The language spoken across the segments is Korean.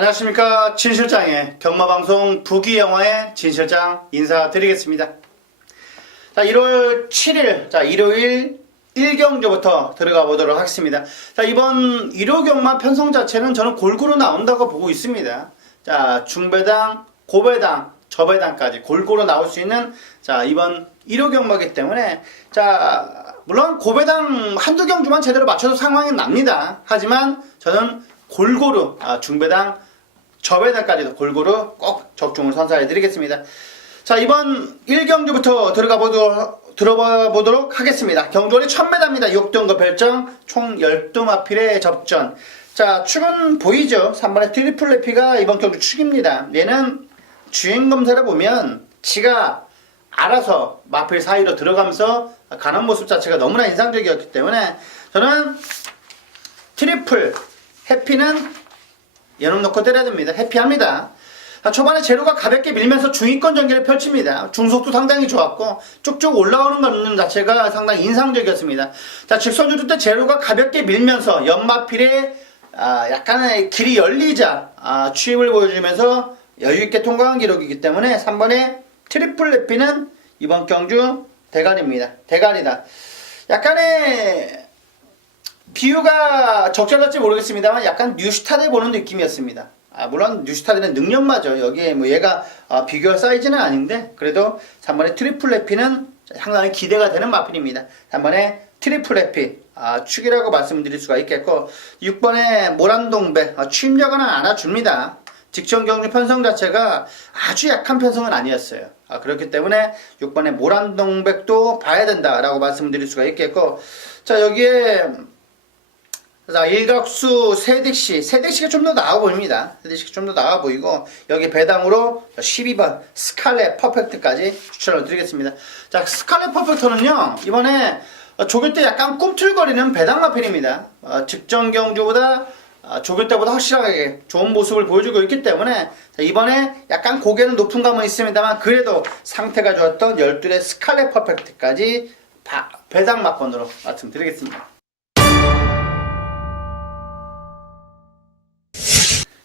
안녕하십니까. 진실장의 경마방송 부기영화의 진실장 인사드리겠습니다. 자, 1월 7일 일요일 1경주부터 들어가 보도록 하겠습니다. 자, 이번 일요경마 편성 자체는 저는 골고루 나온다고 보고 있습니다. 자, 중배당, 고배당, 저배당까지 골고루 나올 수 있는 자, 이번 일요경마이기 때문에 자, 물론 고배당 한두 경주만 제대로 맞춰도 상황이 납니다. 하지만 저는 골고루 중배당, 저배당까지도 골고루 꼭 적중을 선사해 드리겠습니다. 자, 이번 1경주부터 들어가 보도록 하겠습니다. 경주월이 1000m입니다. 6등급 별정 총 12마필의 접전. 자, 축은 보이죠? 3번의 트리플 레피가 이번 경주 축입니다. 얘는 주행검사를 보면 지가 알아서 마필 사이로 들어가면서 가는 모습 자체가 너무나 인상적이었기 때문에 저는 트리플 해피는 연음 놓고 때려야 됩니다. 해피합니다. 초반에 제로가 가볍게 밀면서 중위권 전개를 펼칩니다. 중속도 상당히 좋았고 쭉쭉 올라오는 것 자체가 상당히 인상적이었습니다. 자, 직선주도 때 제로가 가볍게 밀면서 연마필에 약간의 길이 열리자 추입을 보여주면서 여유있게 통과한 기록이기 때문에 3번의 트리플 레피는 이번 경주 대가리입니다. 대가리다. 약간의 비유가 적절할지 모르겠습니다만 약간 뉴스타드 보는 느낌이었습니다. 물론 뉴스타드는 능력마죠. 여기에 뭐 얘가 비교할 사이즈는 아닌데 그래도 3번의 트리플 레피는 상당히 기대가 되는 마필입니다. 3번의 트리플 레피 축이라고 말씀드릴 수가 있겠고 6번의 모란동백 취임력은 안아줍니다. 직전 경주 편성 자체가 아주 약한 편성은 아니었어요. 그렇기 때문에 6번의 모란동백도 봐야 된다라고 말씀드릴 수가 있겠고 자, 여기에 자, 일각수 세덱시가 좀 더 나아 보입니다. 세덱시가 좀 더 나아 보이고 여기 배당으로 12번 스칼렛 퍼펙트까지 추천을 드리겠습니다. 자, 스칼렛 퍼펙트는요 이번에 조교 때 약간 꿈틀거리는 배당 마필입니다. 직전 경주보다 조교 때보다 확실하게 좋은 모습을 보여주고 있기 때문에 이번에 약간 고개는 높은 감은 있습니다만 그래도 상태가 좋았던 12의 스칼렛 퍼펙트까지 배당 막권으로 말씀드리겠습니다.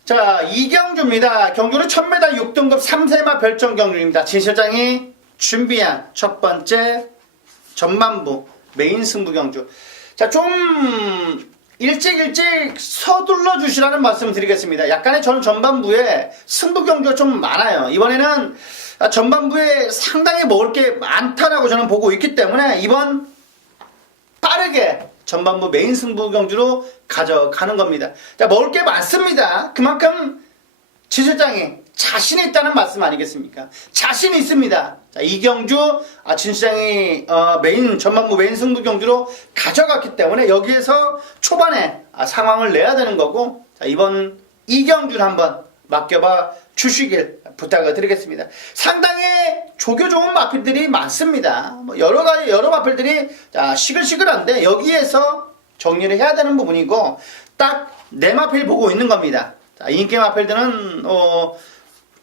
자, 이경주입니다. 경주는 1000m 6등급 3세마 별정 경주입니다. 진실장이 준비한 첫 번째 전반부 메인 승부 경주. 자, 좀 일찍 서둘러 주시라는 말씀 드리겠습니다. 약간의 저는 전반부에 승부 경주가 좀 많아요. 이번에는 전반부에 상당히 먹을 게 많다라고 저는 보고 있기 때문에 이번 빠르게 전반부 메인 승부 경주로 가져가는 겁니다. 자, 먹을 게 많습니다. 그만큼 진실장이 자신이 있다는 말씀 아니겠습니까? 자신이 있습니다. 자, 이 경주 진실장이 전반부 메인 승부 경주로 가져갔기 때문에 여기에서 초반에 상황을 내야 되는 거고 자, 이번 이 경주를 한번 맡겨봐 주시길 부탁을 드리겠습니다. 상당히 조교 좋은 마필들이 많습니다. 뭐 여러 마필들이 시글시글한데 여기에서 정리를 해야 되는 부분이고 딱 네 마필 보고 있는 겁니다. 자, 인기 마필들은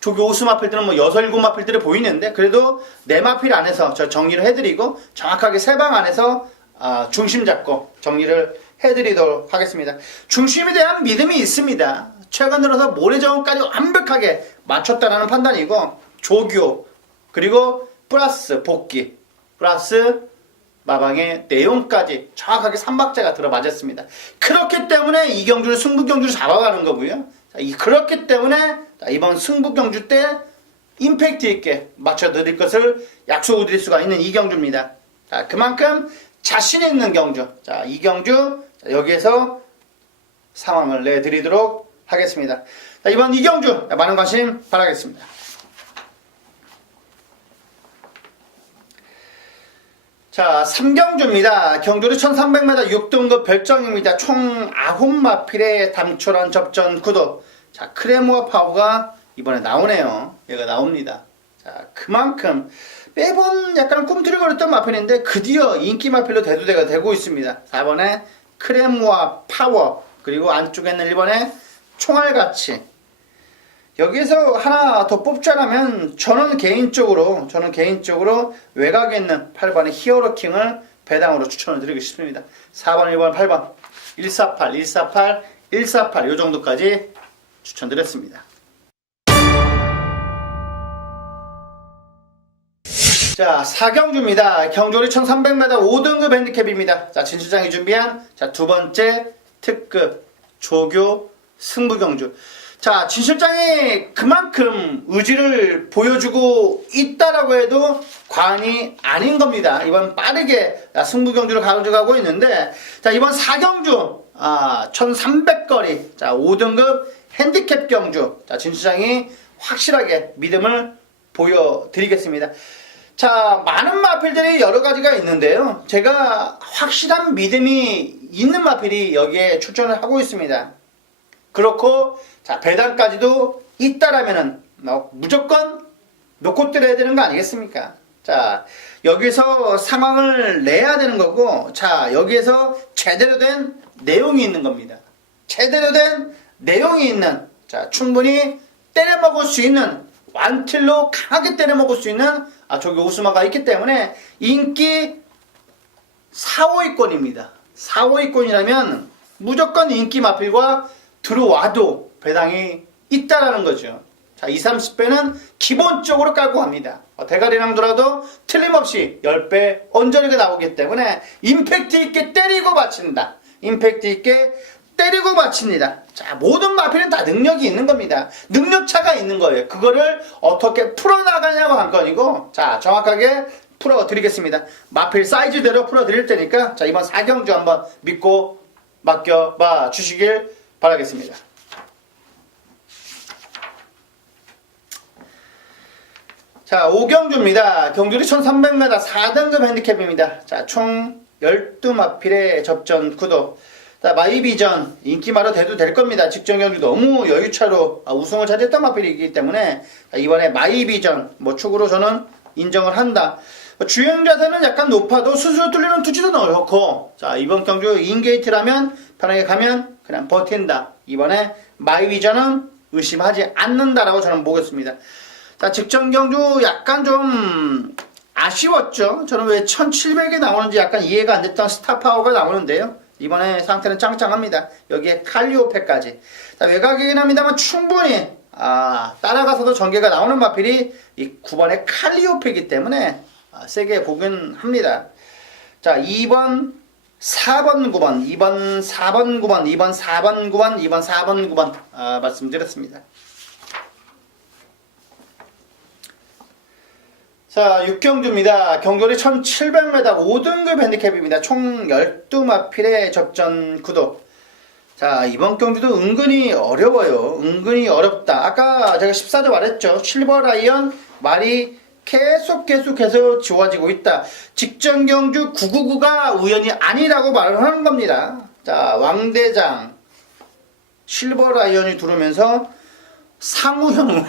조교 우수 마필들은 뭐 6, 7마필들이 보이는데 그래도 네 마필 안에서 저 정리를 해드리고 정확하게 세 방 안에서 중심 잡고 정리를 해드리도록 하겠습니다. 중심에 대한 믿음이 있습니다. 최근 들어서 모래정원까지 완벽하게 맞췄다는 판단이고 조교 그리고 플러스 복귀 플러스 마방의 내용까지 정확하게 3박자가 들어맞았습니다. 그렇기 때문에 이 경주를 승부경주를 잡아가는 거고요. 자, 그렇기 때문에 이번 승부경주 때 임팩트 있게 맞춰드릴 것을 약속을 드릴 수가 있는 이 경주입니다. 자, 그만큼 자신 있는 경주. 자, 이 경주 여기에서 상황을 내드리도록 하겠습니다. 자, 이번 이 경주 많은 관심 바라겠습니다. 자, 3경주입니다. 경주는 1300m 6등급 별정입니다. 총 9마필의 담초란 접전 구도. 자, 크레모아 파워가 이번에 나오네요. 얘가 나옵니다. 자, 그만큼 매번 약간 꿈틀거렸던 마필인데 드디어 인기 마필로 대두대가 되고 있습니다. 4번에 크레모아 파워 그리고 안쪽에는 1번에 총알같이 여기에서 하나 더 뽑자라면 저는 개인적으로 외곽에 있는 8번의 히어로킹을 배당으로 추천을 드리고 싶습니다. 4번, 1번, 8번 148, 148, 148 요 정도까지 추천드렸습니다. 자, 4경주입니다. 경주리 1300m 5등급 핸디캡입니다. 자, 진실장이 준비한 두 번째 특급 조교 승부경주. 자, 진실장이 그만큼 의지를 보여주고 있다라고 해도 과언이 아닌 겁니다. 이번 빠르게 승부경주를 가져가고 있는데, 자, 이번 4경주 1300거리 5등급 핸디캡 경주. 자, 진실장이 확실하게 믿음을 보여드리겠습니다. 자, 많은 마필들이 여러 가지가 있는데요. 제가 확실한 믿음이 있는 마필이 여기에 출전을 하고 있습니다. 그렇고, 자, 배당까지도 있다라면은 무조건 놓고 때려야 되는 거 아니겠습니까? 자, 여기서 상황을 내야 되는 거고, 자, 여기에서 제대로 된 내용이 있는 겁니다. 제대로 된 내용이 있는, 자, 충분히 때려먹을 수 있는, 완틸로 강하게 때려먹을 수 있는 조교 우스마가 있기 때문에 인기 4, 5위권입니다. 4, 5위권이라면 무조건 인기 마필과 들어와도 배당이 있다라는 거죠. 자, 20, 30배는 기본적으로 깔고 갑니다. 대가리랑 돌아도 틀림없이 10배 언저리가 나오기 때문에 임팩트 있게 때리고 맞춘다. 임팩트 있게 때리고 맞춥니다. 자, 모든 마필은 다 능력이 있는 겁니다. 능력차가 있는 거예요. 그거를 어떻게 풀어나가냐고 한 건이고, 자, 정확하게 풀어드리겠습니다. 마필 사이즈대로 풀어드릴 테니까, 자, 이번 4경주 한번 믿고 맡겨봐 주시길 바라겠습니다. 자, 5경주입니다. 경주리 1300m 4등급 핸디캡입니다. 자, 총 12마필의 접전 구도. 자, 마이비전 인기마로 돼도 될 겁니다. 직전 경주 너무 여유차로 우승을 차지했던 마필이기 때문에 이번에 마이비전 축으로 저는 인정을 한다. 주행 자세는 약간 높아도 스스로 뚫리는 투지도 넣고, 자, 이번 경주 인게이트라면 편하게 가면 그냥 버틴다. 이번에 마이비전은 의심하지 않는다라고 저는 보겠습니다. 자, 직전 경주 약간 좀 아쉬웠죠. 저는 왜 1700이 나오는지 약간 이해가 안 됐던 스타파워가 나오는데요. 이번에 상태는 짱짱합니다. 여기에 칼리오페까지. 자, 외곽이긴 합니다만 충분히 따라가서도 전개가 나오는 마필이 이 9번의 칼리오페이기 때문에 세게 보긴 합니다. 자, 2번, 4번, 9번, 2번, 4번, 9번, 2번, 4번, 9번, 2번, 4번, 9번 말씀드렸습니다. 자, 6경주입니다. 경주리 1700m 5등급 핸디캡입니다. 총 12마필의 접전 구도. 자, 이번 경주도 은근히 어려워요. 은근히 어렵다. 아까 제가 14조 말했죠. 실버라이언 말이 계속해서 지워지고 있다. 직전 경주 999가 우연이 아니라고 말을 하는 겁니다. 자, 왕대장 실버라이언이 들어오면서 상우현우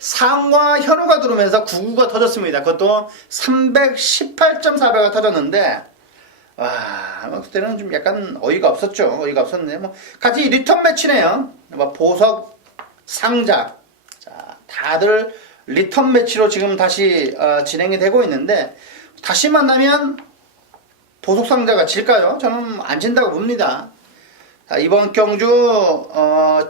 상화 현우가 들어오면서 99가 터졌습니다. 그것도 318.4배가 터졌는데, 와, 그때는 좀 약간 어이가 없었죠. 어이가 없었네. 같이 리턴 매치네요. 보석, 상자. 자, 다들 리턴 매치로 지금 다시 진행이 되고 있는데, 다시 만나면 보석 상자가 질까요? 저는 안 진다고 봅니다. 자, 이번 경주,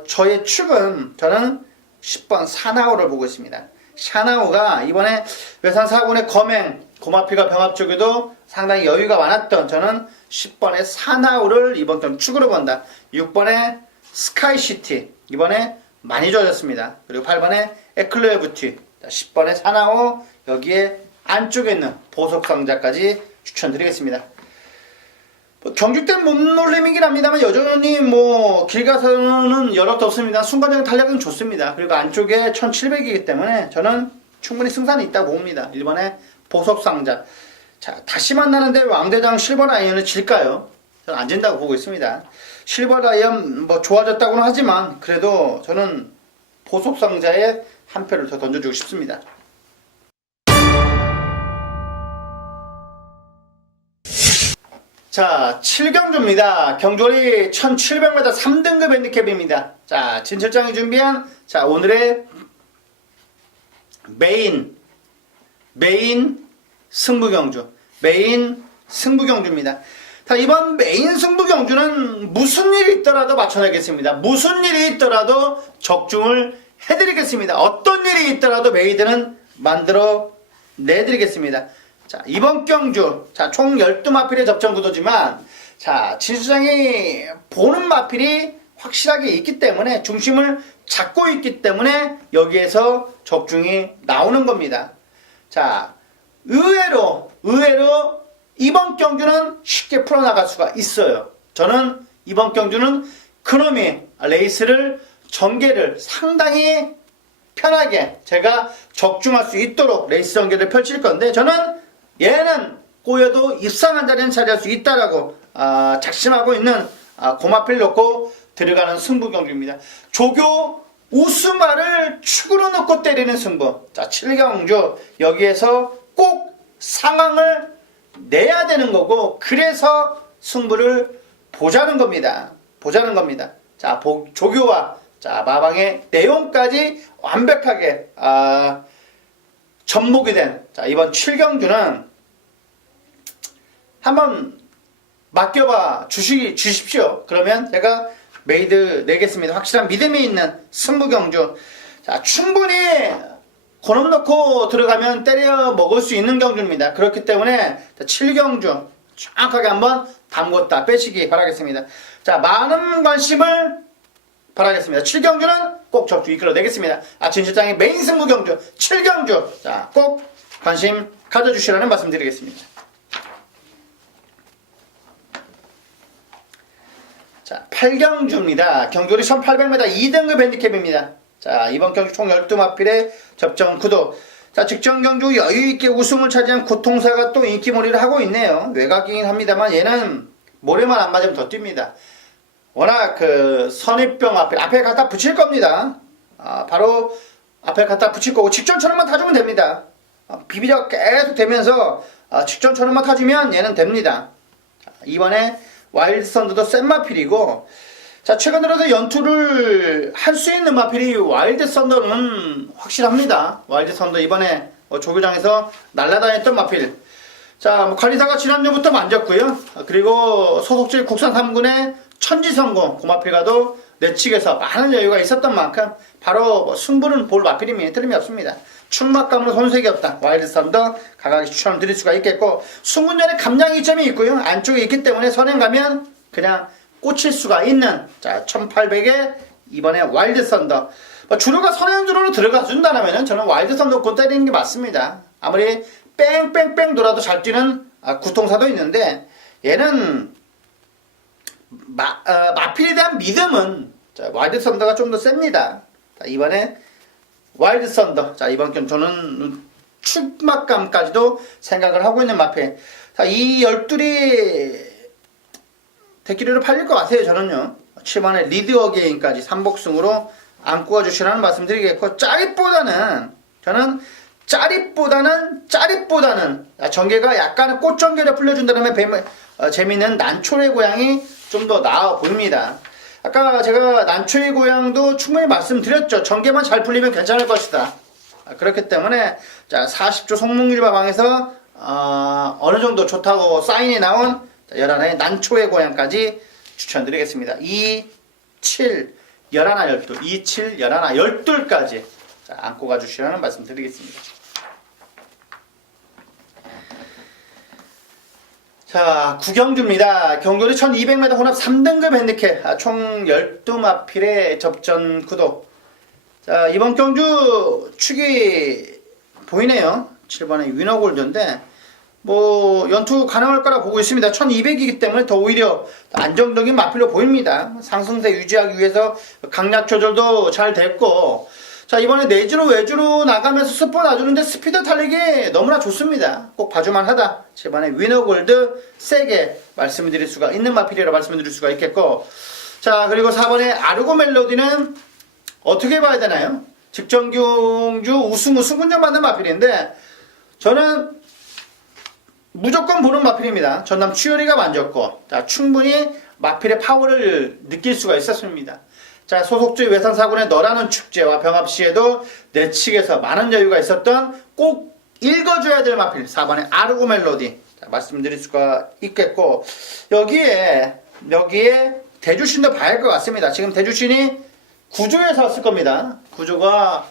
저의 축은, 저는 10번 사나우를 보고 있습니다. 사나우가 이번에 외산 4군의 검행, 고마피가 병합 쪽에도 상당히 여유가 많았던 저는 10번의 사나우를 이번 경 축으로 본다. 6번의 스카이시티 이번에 많이 좋아졌습니다. 그리고 8번의 에클레어부티, 10번의 사나우, 여기에 안쪽에 있는 보석상자까지 추천드리겠습니다. 경주된 몸놀림이긴 합니다만 여전히 길 가서는 여력도 없습니다. 순간적인 탄력은 좋습니다. 그리고 안쪽에 1700이기 때문에 저는 충분히 승산이 있다고 봅니다. 1번에 보석상자. 자, 다시 만나는데 왕대장 실버라이언을 질까요? 저는 안 진다고 보고 있습니다. 실버라이언 좋아졌다고는 하지만 그래도 저는 보석상자에 한 표를 더 던져주고 싶습니다. 자, 7경주입니다. 경주리 1700m 3등급 핸디캡입니다. 자, 진철장이 준비한 오늘의 메인 승부경주. 메인 승부경주입니다. 자, 이번 메인 승부 경주는 무슨 일이 있더라도 맞춰내겠습니다. 무슨 일이 있더라도 적중을 해드리겠습니다. 어떤 일이 있더라도 메이드는 만들어 내드리겠습니다. 자, 이번 경주, 자, 총 12마필의 접전 구도지만, 자, 진수장이 보는 마필이 확실하게 있기 때문에, 중심을 잡고 있기 때문에, 여기에서 적중이 나오는 겁니다. 자, 의외로, 이번 경주는 쉽게 풀어나갈 수가 있어요. 저는 이번 경주는 그놈이 레이스를, 전개를 상당히 편하게 제가 적중할 수 있도록 레이스 전개를 펼칠 건데, 저는 얘는 꼬여도 입상한 자리는 차지할 수 있다라고 작심하고 있는 고마필 놓고 들어가는 승부 경주입니다. 조교 우스마를 축으로 넣고 때리는 승부. 자, 7경주 여기에서 꼭 상황을 내야 되는 거고, 그래서 승부를 보자는 겁니다. 자, 조교와 자, 마방의 내용까지 완벽하게 접목이 된, 자, 이번 7경주는 한번 맡겨봐 주십시오. 그러면 제가 메이드 내겠습니다. 확실한 믿음이 있는 승부 경주. 자, 충분히 그놈 넣고 들어가면 때려 먹을 수 있는 경주입니다. 그렇기 때문에 7경주 정확하게 한번 담궜다 빼시기 바라겠습니다. 자, 많은 관심을 바라겠습니다. 7경주는 꼭 적중 이끌어내겠습니다. 진실장의 메인 승부 경주 7경주, 자, 꼭 관심 가져주시라는 말씀 드리겠습니다. 자, 8경주입니다. 경주리 1800m 2등급 핸디캡입니다. 자, 이번 경주 총 12마필의 접전 구도. 자, 직전 경주 여유있게 우승을 차지한 고통사가 또 인기몰이를 하고 있네요. 외곽이긴 합니다만 얘는 모래만 안 맞으면 더 뜁니다. 워낙 그 선입병 앞에 갖다 붙일 겁니다. 바로 앞에 갖다 붙일 거고, 직전처럼만 타주면 됩니다. 비비적 계속 되면서 직전처럼만 타주면 얘는 됩니다. 자, 이번에 와일드 썬더도 센 마필이고, 자, 최근 들어서 연투를 할 수 있는 마필이 와일드 썬더는 확실합니다. 와일드 썬더 이번에 조교장에서 날아다녔던 마필. 자, 관리사가 지난주부터 만졌고요. 그리고 소속질 국산 3군의 천지성공 고마필과도 내측에서 많은 여유가 있었던 만큼 바로 승부는 볼 마필임이 틀림이 없습니다. 충막감으로 손색이 없다. 와일드 썬더 가각이 추천을 드릴 수가 있겠고, 승군전에 감량 이점이 있고요. 안쪽에 있기 때문에 선행 가면 그냥 꽂힐 수가 있는, 자, 1800에 이번에 와일드 썬더. 주로가 선행주로로 들어가 준다면 저는 와일드 썬더 곧 때리는 게 맞습니다. 아무리 뺑뺑뺑 돌아도 잘 뛰는 구통사도 있는데, 얘는 마필에 대한 믿음은, 자, 와일드 썬더가 좀 더 셉니다. 자, 이번에 와일드 썬더. 자, 이번 경우 저는 축막감까지도 생각을 하고 있는 마필. 자, 이 12리 대기류로 팔릴 것 같아요. 저는요. 7번에 리드 어게인까지 3복승으로 안고 와주시라는 말씀 드리겠고, 저는 짜릿보다는 전개가 약간의 꽃전개를 풀려준다면 재미있는 난초의 고향이 좀 더 나아 보입니다. 아까 제가 난초의 고향도 충분히 말씀드렸죠. 전개만 잘 풀리면 괜찮을 것이다. 그렇기 때문에, 자, 40조 송몽일바방에서 어느 정도 좋다고 사인이 나온 11의 난초의 고향까지 추천드리겠습니다. 2, 7, 11, 12, 2, 7, 11, 12까지 안고 가주시라는 말씀 드리겠습니다. 자, 구경주입니다. 경주리 1200m 혼합 3등급 핸디캡, 총 12마필의 접전 구도. 자, 이번 경주 축이 보이네요. 7번의 위너골드인데 연투 가능할 거라 보고 있습니다. 1200이기 때문에 더 오히려 안정적인 마필로 보입니다. 상승세 유지하기 위해서 강약 조절도 잘 됐고, 자, 이번에 내주로 외주로 나가면서 스포 놔주는데 스피드 달리기 너무나 좋습니다. 꼭 봐주만 하다. 7번에 위너골드 세게 말씀드릴 수가 있는 마필이라 말씀드릴 수가 있겠고, 자, 그리고 4번에 아르고 멜로디는 어떻게 봐야 되나요? 직전 경주 우승군전 받는 마필인데, 저는 무조건 보는 마필입니다. 전남 추열이가 만졌고, 자, 충분히 마필의 파워를 느낄 수가 있었습니다. 자, 소속주 외산사군의 너라는 축제와 병합 시에도 내측에서 많은 여유가 있었던 꼭 읽어줘야 될 마필 4번의 아르고 멜로디. 자, 말씀드릴 수가 있겠고, 여기에 대주신도 봐야 할 것 같습니다. 지금 대주신이 구조에서 왔을 겁니다. 구조가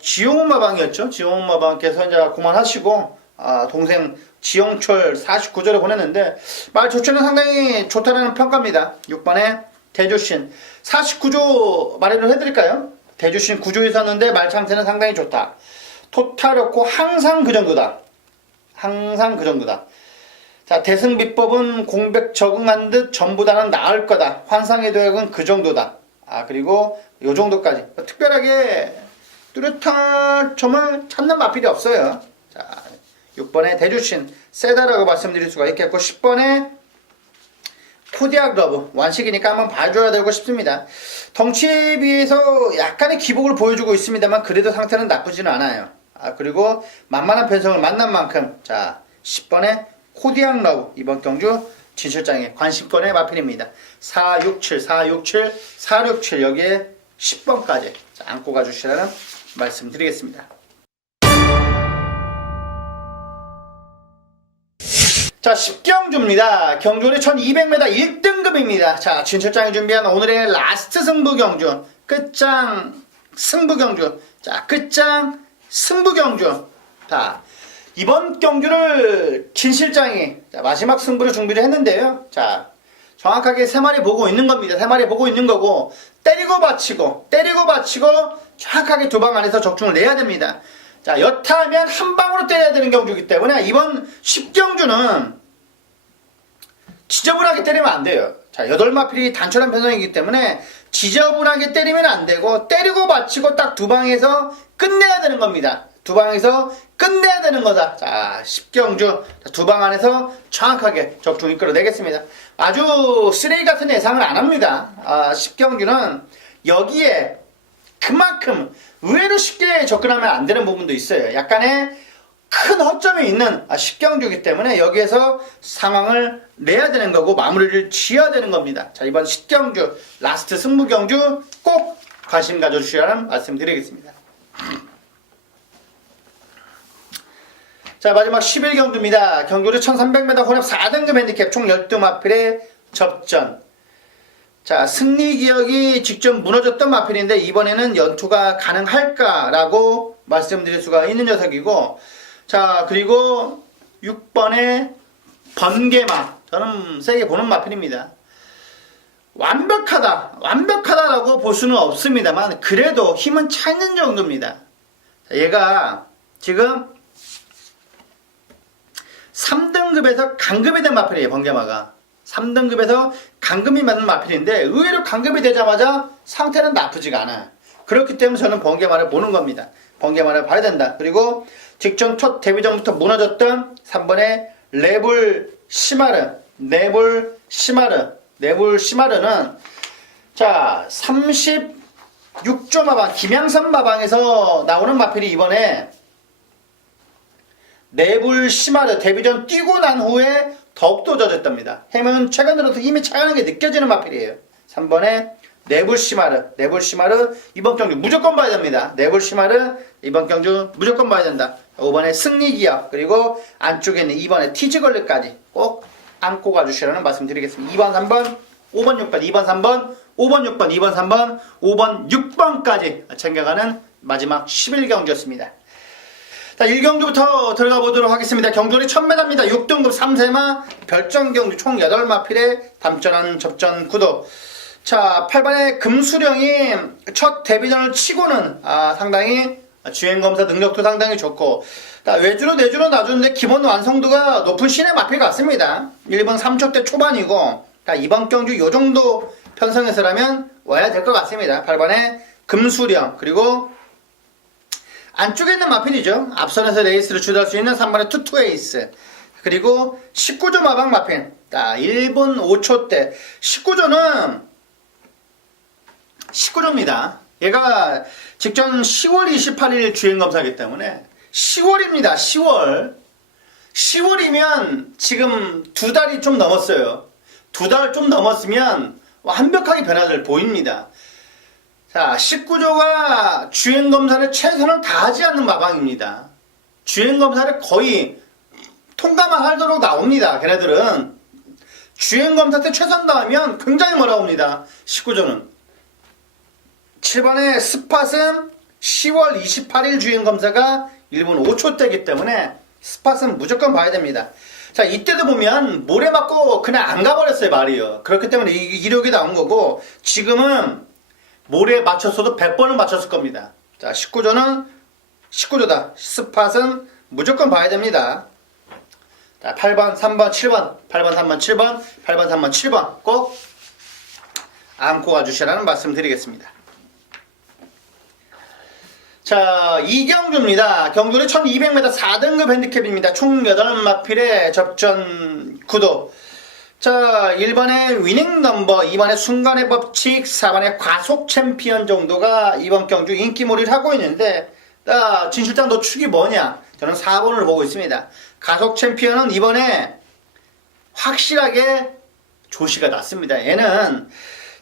지용훈 마방이었죠. 지용훈 마방께서 이제 그만하시고 동생 지용철 49조를 보냈는데 말 조치는 상당히 좋다는 평가입니다. 6번에 대주신 49조 말을 해드릴까요? 대주신 9조에 었는데 말 상태는 상당히 좋다. 토탈없고 항상 그 정도다. 항상 그 정도다. 자, 대승비법은 공백 적응한 듯 전부 다는 나을 거다. 환상의 도약은 그 정도다. 그리고 요 정도까지. 특별하게 뚜렷한 점을 찾는 마필이 없어요. 자, 6번에 대주신 세다라고 말씀드릴 수가 있겠고, 10번에 코디악 러브 완식이니까 한번 봐줘야 되고 싶습니다. 덩치에 비해서 약간의 기복을 보여주고 있습니다만 그래도 상태는 나쁘지는 않아요. 그리고 만만한 편성을 만난 만큼, 자, 10번에 코디악 러브 이번 경주 진실장의 관심권의 마필입니다. 467, 467, 467 여기에 10번까지 안고 가주시라는 말씀 드리겠습니다. 자, 10경주입니다. 경주는 1200m 1등급입니다. 자, 진실장이 준비한 오늘의 라스트 승부 경주, 끝장 승부 경주. 자, 끝장 승부 경주. 자, 이번 경주를 진실장이 마지막 승부를 준비를 했는데요. 자, 정확하게 3마리 보고 있는 겁니다. 3마리 보고 있는 거고, 때리고 받치고 정확하게 두 방 안에서 적중을 내야 됩니다. 자, 여타하면 한 방으로 때려야 되는 경주이기 때문에 이번 10경주는 지저분하게 때리면 안 돼요. 자, 8마필이 단촐한 편성이기 때문에 지저분하게 때리면 안 되고, 때리고 받치고 딱 두 방에서 끝내야 되는 겁니다. 두 방에서 끝내야 되는 거다. 자, 10경주 두 방 안에서 정확하게 적중 이끌어내겠습니다. 아주 쓰레기 같은 예상을 안 합니다. 10경주는 여기에 그만큼 의외로 쉽게 접근하면 안 되는 부분도 있어요. 약간의 큰 허점이 있는 10경주이기 때문에 여기에서 상황을 내야 되는 거고 마무리를 지어야 되는 겁니다. 자, 이번 10경주 라스트 승부 경주 꼭 관심 가져주시라는 말씀 드리겠습니다. 자, 마지막 11경주입니다. 경주를 1300m 혼합 4등급 핸디캡 총 12마필의 접전. 자, 승리 기억이 직접 무너졌던 마필인데 이번에는 연투가 가능할까라고 말씀드릴 수가 있는 녀석이고, 자, 그리고 6번의 번개마. 저는 세게 보는 마필입니다. 완벽하다라고 볼 수는 없습니다만 그래도 힘은 차 있는 정도입니다. 자, 얘가 지금 3등급에서 강급이 된 마필이에요. 번개마가 3등급에서 강급이 맞는 마필인데 의외로 강급이 되자마자 상태는 나쁘지가 않아요. 그렇기 때문에 저는 번개마를 보는 겁니다. 번개마를 봐야 된다. 그리고 직전 첫 데뷔전부터 무너졌던 3번의 레불 시마르. 레불 시마르는 자, 36조 마방 김양선 마방에서 나오는 마필이 이번에 네불 시마르 데뷔전 뛰고 난 후에 더욱더 젖었답니다. 해면 최근 들어서 힘이 차가는 게 느껴지는 마필이에요. 3번에 네불 시마르 이번 경주 무조건 봐야 됩니다. 네불 시마르 이번 경주 무조건 봐야 된다. 5번에 승리기업, 그리고 안쪽에 있는 2번에 티즈걸리까지 꼭 안고 가주시라는 말씀 드리겠습니다. 2번, 3번, 5번, 6번, 2번, 3번, 5번, 6번, 2번, 3번, 5번, 6번까지 챙겨가는 마지막 11경주였습니다. 자, 1경주부터 들어가 보도록 하겠습니다. 경주는 1000m입니다. 6등급 3세마 별정경주 총 8마필에 담전한 접전 구도. 자, 8번의 금수령이 첫 데뷔전을 치고는 상당히 주행검사 능력도 상당히 좋고, 외주로 내주로 놔주는데 기본 완성도가 높은 신의 마필 같습니다. 1번 3초대 초반이고, 이번 경주 요정도 편성에서라면 와야 될 것 같습니다. 8번의 금수령, 그리고 안쪽에 있는 마필이죠. 앞선에서 레이스를 주도할 수 있는 3번의 투투에이스, 그리고 19조 마방 마필. 1분 5초대 19조입니다. 얘가 직전 10월 28일 주행검사이기 때문에 10월입니다. 10월이면 지금 2달이 좀 넘었어요. 2달 좀 넘었으면 완벽하게 변화를 보입니다. 자, 19조가 주행검사를 최선을 다하지 않는 마방입니다. 주행검사를 거의 통과만 하도록 나옵니다. 걔네들은 주행검사 때 최선 다하면 굉장히 멀어옵니다. 19조는 7번에 스팟은 10월 28일 주행검사가 1분 5초대이기 때문에 스팟은 무조건 봐야 됩니다. 자, 이때도 보면 모래 맞고 그냥 안 가버렸어요, 말이요. 그렇기 때문에 이력이 나온 거고, 지금은 모래에 맞췄어도 100번은 맞췄을 겁니다. 자, 19조는 19조다. 스팟은 무조건 봐야 됩니다. 자, 8번, 3번, 7번, 8번, 3번, 7번, 8번, 3번, 7번 꼭 안고 가주시라는 말씀 드리겠습니다. 자, 이경주입니다. 경주는 1200m 4등급 핸디캡입니다. 총 8마필의 접전 구도. 자, 1번에 위닝 넘버, 2번에 순간의 법칙, 4번에 과속 챔피언 정도가 이번 경주 인기몰이를 하고 있는데, 진 실장 너 축이 뭐냐? 저는 4번을 보고 있습니다. 과속 챔피언은 이번에 확실하게 조시가 났습니다. 얘는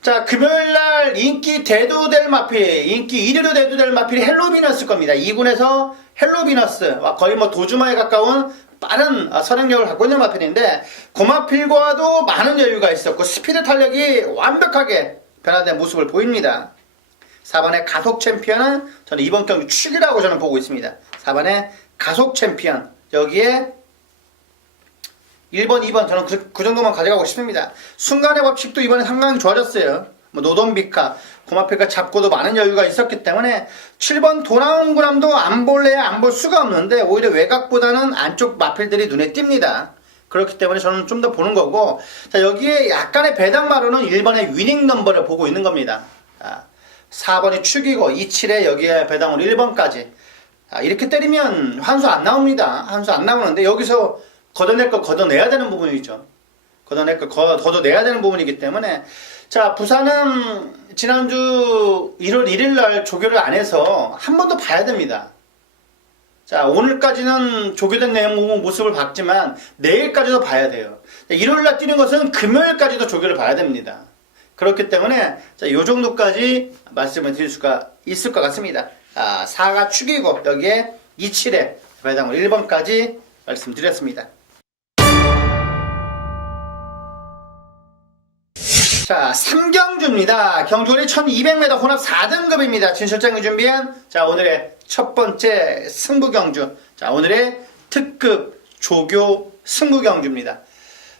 자, 금요일날 인기 대두될 마필, 인기 1위로 대두될 마필이 헬로비너스일 겁니다. 2군에서 헬로비너스, 거의 뭐 도주마에 가까운 빠른 선행력을 갖고 있는 마필인데, 그 마필과도 많은 여유가 있었고 스피드 탄력이 완벽하게 변화된 모습을 보입니다. 4번의 가속 챔피언은 저는 이번 경기 축이라고 저는 보고 있습니다. 4번의 가속 챔피언, 여기에 1번, 2번 저는 그 정도만 가져가고 싶습니다. 순간의 법칙도 이번에 상당히 좋아졌어요. 뭐 노동비카, 고마필카 잡고도 많은 여유가 있었기 때문에 7번 도나운구람도 안 볼래야 안 볼 수가 없는데 오히려 외곽보다는 안쪽 마필들이 눈에 띕니다. 그렇기 때문에 저는 좀 더 보는 거고, 자, 여기에 약간의 배당마로는 1번의 위닝 넘버를 보고 있는 겁니다. 4번이 축이고 27에 여기에 배당으로 1번까지. 이렇게 때리면 환수 안 나옵니다. 환수 안 나오는데 여기서 걷어낼 거 걷어내야 되는 부분이죠. 걷어낼 거 걷어내야 되는 부분이기 때문에, 자, 부산은 지난주 1월 1일 날 조교를 안 해서 한 번 더 봐야 됩니다. 자, 오늘까지는 조교된 내용 모습을 봤지만 내일까지도 봐야 돼요. 일요일 날 뛰는 것은 금요일까지도 조교를 봐야 됩니다. 그렇기 때문에 자, 요 정도까지 말씀을 드릴 수가 있을 것 같습니다. 4가 축이고 여기에 27에 배당을 1번까지 말씀드렸습니다. 자, 3경주입니다. 경주리 1200m 혼합 4등급입니다. 진 실장이 준비한 자, 오늘의 첫 번째 승부경주. 자, 오늘의 특급 조교 승부경주입니다.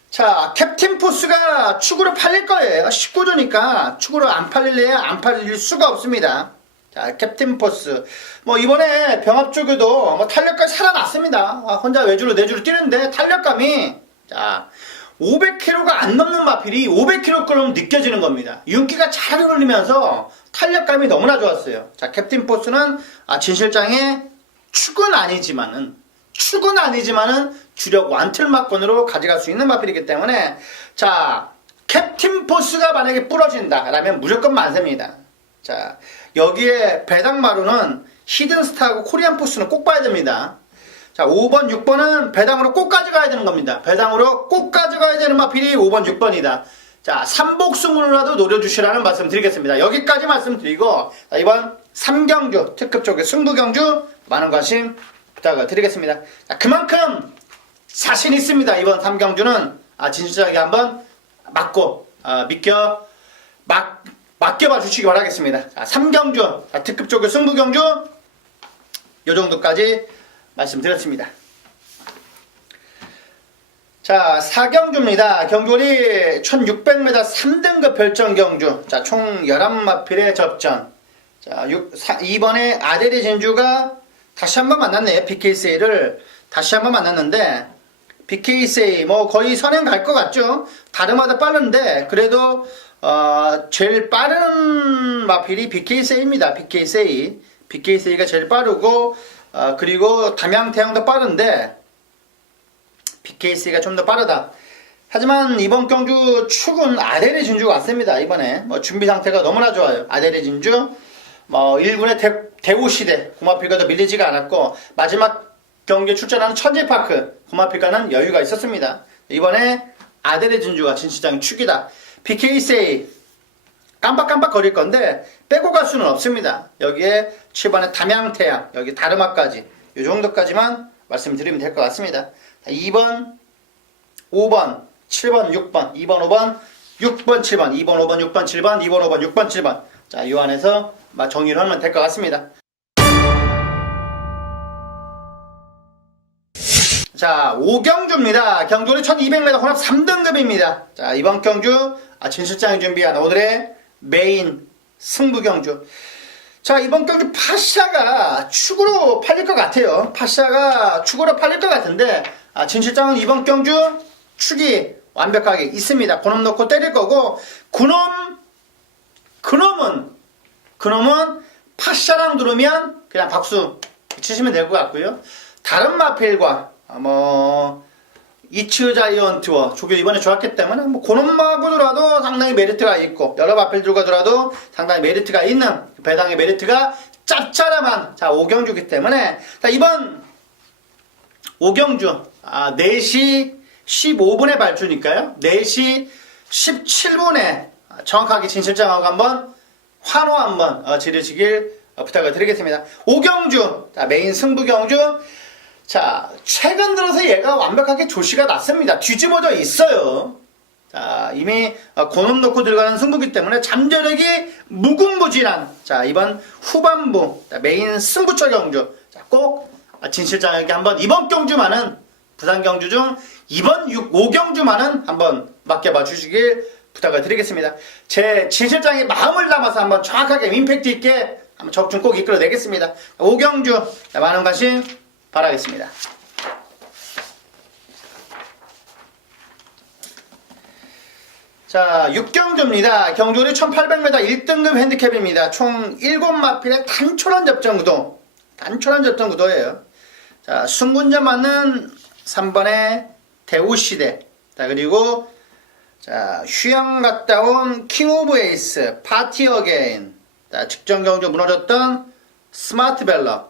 자, 캡틴 포스가 축으로 팔릴 거예요. 19조니까 축으로 안 팔릴래야 안 팔릴 수가 없습니다. 자, 캡틴 포스. 뭐, 이번에 병합조교도 뭐 탄력감이 살아났습니다. 혼자 외주로 내주로 뛰는데 탄력감이, 자, 500kg가 안 넘는 마필이 500kg처럼 느껴지는 겁니다. 윤기가 잘 흐르면서 탄력감이 너무나 좋았어요. 자, 캡틴 포스는 진 실장의 축은 아니지만은 주력 완틀막권으로 가져갈 수 있는 마필이기 때문에, 자, 캡틴 포스가 만약에 부러진다 라면 무조건 만세입니다. 자, 여기에 배당마루는 히든스타하고 코리안 포스는 꼭 봐야 됩니다. 자, 5번, 6번은 배당으로 꼭 가져가야 되는 겁니다. 배당으로 꼭 가져가야 되는 마필이 5번, 6번이다. 자, 삼복승으로라도 노려주시라는 말씀 드리겠습니다. 여기까지 말씀드리고, 자, 이번 3경주, 특급 쪽의 승부경주, 많은 관심 부탁을 드리겠습니다. 자, 그만큼 자신 있습니다. 이번 3경주는, 진실하게 한번 맡겨봐 주시기 바라겠습니다. 자, 3경주, 특급 쪽의 승부경주, 요 정도까지 말씀드렸습니다. 자, 4경주입니다. 경주리 1600m 3등급 별정경주. 자, 총 11마필의 접전. 자, 2번에 아데리 진주가 다시 한번 만났네요. BKC를 다시 한번 만났는데, BKC 뭐 거의 선행 갈 것 같죠? 다르마다 빠른데, 그래도 제일 빠른 마필이 BKC입니다. BKC가 제일 빠르고, 그리고 담양태양도 빠른데 BKC가 좀 더 빠르다. 하지만 이번 경주 축은 아데리 진주가 왔습니다. 이번에 뭐 준비 상태가 너무나 좋아요. 아데리 진주 뭐 1군의 대우시대 고마필과도 밀리지가 않았고, 마지막 경기에 출전하는 천지파크 고마필과는 여유가 있었습니다. 이번에 아데리 진주가 진시장 축이다. BKC 깜빡깜빡 거릴 건데 빼고 갈 수는 없습니다. 여기에 7번에 담양태양, 여기 다르마까지 이 정도까지만 말씀드리면 될 것 같습니다. 2번, 5번, 7번, 6번, 2번, 5번, 6번, 7번, 2번, 5번, 6번, 7번, 2번, 5번, 6번, 7번. 자, 이 안에서 정리를 하면 될 것 같습니다. 자, 5경주입니다. 경주는 1200m 혼합 3등급입니다. 자, 이번 경주 진 실장이 준비한 오늘의 메인 승부경주. 자, 이번 경주 파샤가 축으로 팔릴 것 같아요. 파샤가 축으로 팔릴 것 같은데 진 실장은 이번 경주 축이 완벽하게 있습니다. 그놈 놓고 때릴 거고 그놈은 파샤랑 들어오면 그냥 박수 치시면 될 것 같고요. 다른 마필과 이츠 자이언트와 조교 이번에 좋았기 때문에 그놈하고더라도 상당히 메리트가 있고 여러 마필들과더라도 상당히 메리트가 있는 배당의 메리트가 짭짤한 5경주이기 때문에 자, 이번 5경주 4시 15분에 발주니까요. 4시 17분에 정확하게 진 실장하고 한번 환호 한번 지르시길 부탁을 드리겠습니다. 5경주 메인 승부경주. 자, 최근 들어서 얘가 완벽하게 조시가 났습니다. 뒤집어져 있어요. 자, 이미 고놈 놓고 들어가는 승부기 때문에 잠재력이 무궁무진한 이번 후반부 메인 승부처 경주. 자, 꼭 진 실장에게 한번 이번 경주만은 부산 경주 중 이번 5경주만은 한번 맡겨봐 주시길 부탁을 드리겠습니다. 제 진 실장의 마음을 담아서 한번 정확하게 임팩트 있게 한번 적중 꼭 이끌어내겠습니다. 5경주 많은 관심 바라겠습니다. 자, 6경주입니다. 경주는 1800m 1등급 핸디캡입니다. 총 7마필의 단촐한 접전구도. 단촐한 접전구도예요. 자, 승군자 맞는 3번의 대우시대. 자, 그리고 휴양 갔다 온 킹 오브 에이스, 파티 어게인. 자, 직전 경주 무너졌던 스마트 벨러,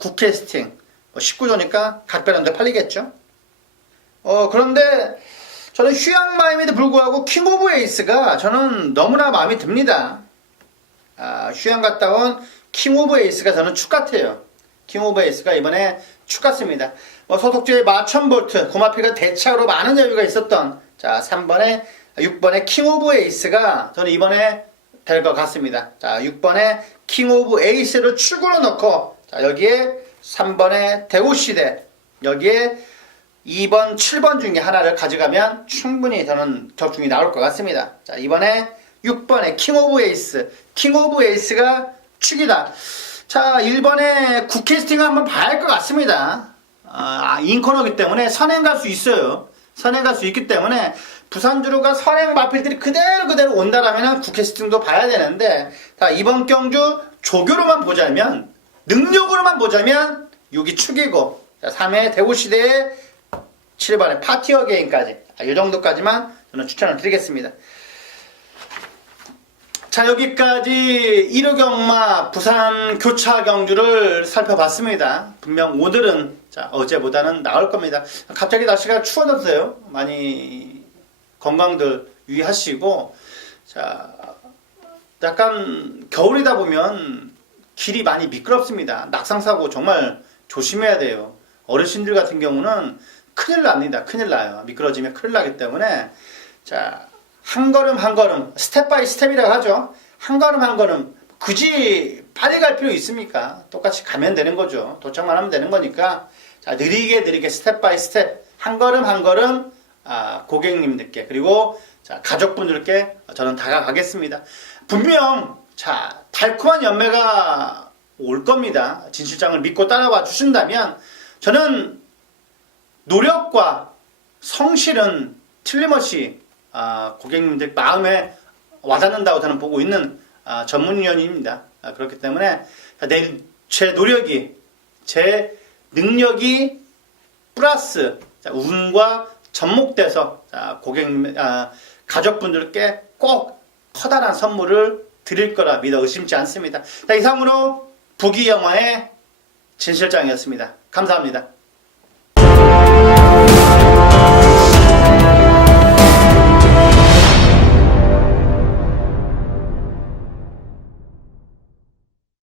굿캐스팅. 19조니까 갓배런데 팔리겠죠. 그런데 저는 휴양마임에도 불구하고 킹 오브 에이스가 저는 너무나 마음에 듭니다. 휴양 갔다 온 킹 오브 에이스가 저는 축 같아요. 킹 오브 에이스가 이번에 축 같습니다. 소속주의 마천볼트, 고마피가 대차로 많은 여유가 있었던 3번에 6번의 킹 오브 에이스가 저는 이번에 될 것 같습니다. 자, 6번에 킹 오브 에이스를 축으로 넣고 여기에 3번의 대우시대, 여기에 2번, 7번 중에 하나를 가져가면 충분히 저는 적중이 나올 것 같습니다. 자, 이번에 6번의 킹 오브 에이스, 킹 오브 에이스가 축이다. 자, 1번에 굿캐스팅을 한번 봐야 할 것 같습니다. 인코너기 때문에 선행 갈 수 있어요. 선행 갈 수 있기 때문에 부산주로가 선행 마필들이 그대로 온다라면 굿캐스팅도 봐야 되는데, 자, 이번 경주 조교로만 보자면, 능력으로만 보자면 6이 축이고, 3회 대우시대의 7번의 파티 어게인까지, 이 정도까지만 저는 추천을 드리겠습니다. 자, 여기까지 1호경마 부산 교차 경주를 살펴봤습니다. 분명 오늘은 어제보다는 나을 겁니다. 갑자기 날씨가 추워졌어요. 많이 건강들 유의하시고, 자, 약간 겨울이다 보면 길이 많이 미끄럽습니다. 낙상사고 정말 조심해야 돼요. 어르신들 같은 경우는 큰일 납니다. 큰일 나요. 미끄러지면 큰일 나기 때문에 자, 한 걸음 한 걸음, 스텝 바이 스텝이라고 하죠. 한 걸음 한 걸음, 굳이 빨리 갈 필요 있습니까? 똑같이 가면 되는 거죠. 도착만 하면 되는 거니까. 자, 느리게 스텝 바이 스텝, 한 걸음 한 걸음, 고객님들께, 그리고 가족분들께 저는 다가가겠습니다. 분명, 달콤한 연매가 올 겁니다. 진 실장을 믿고 따라와 주신다면, 저는 노력과 성실은 틀림없이 고객님들 마음에 와닿는다고 저는 보고 있는 전문위원입니다. 그렇기 때문에 제 노력이, 제 능력이 플러스 운과 접목돼서 고객님, 가족분들께 꼭 커다란 선물을 드릴 거라 믿어 의심치 않습니다. 이상으로 부기영화의 진 실장이었습니다. 감사합니다.